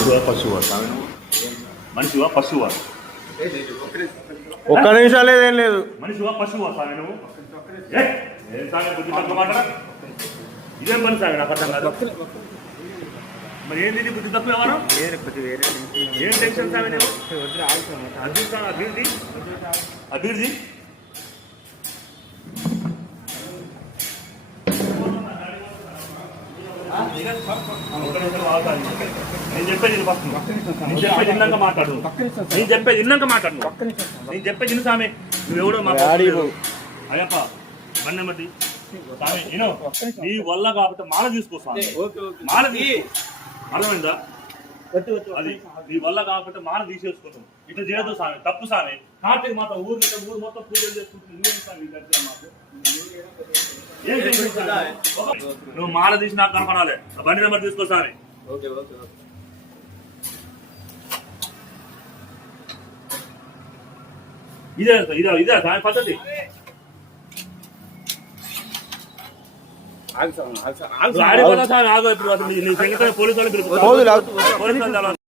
పశువా స్వామి నువ్వు? మనిషివా పశువా? ఒక్క నిమిషం లేదేం లేదు. మనిషివా పశువా స్వామి నువ్వు? ఏం స్వామి బుద్ధి తక్కువ మాట్లాడ? ఇదేం పని స్వామి నాకు అర్థం కాదు. మరి ఏంటి బుద్ధి తక్కువ ఎవరు? ఏం టెన్షన్ స్వామి నువ్వు? అభివృద్ధి అభివృద్ధి నేను చెప్పేది ఫస్ట్ నేను చెప్పేది విన్నాక మాట్లాడు. నేను చెప్పేది విన్నాక మాట్లాడు. నేను చెప్పేది విను స్వామి. నువ్వెవడో మాట్లాడు అయ్యప్ప బండి బట్టి స్వామి విను. నీ వల్ల కాబట్టి మాల తీసుకో స్వామి. మాల అర్థమైందా? అది నీ వల్ల కాబట్టి మాల తీసేసుకుంటాం. ఇట్లా చేయదు స్వామి, తప్పు స్వామి. కార్తీక మాత ఊరు మొత్తం పూజలు చేసుకుంటుంది స్వామి. నువ్వు మాల తీసి నాకు కనపడాలి. బండి నెంబర్ తీసుకో స్వామి. ఇదే ఇదే స్వామి పద్ధతి. ఆగో ఇప్పుడు పోలీసు వాళ్ళు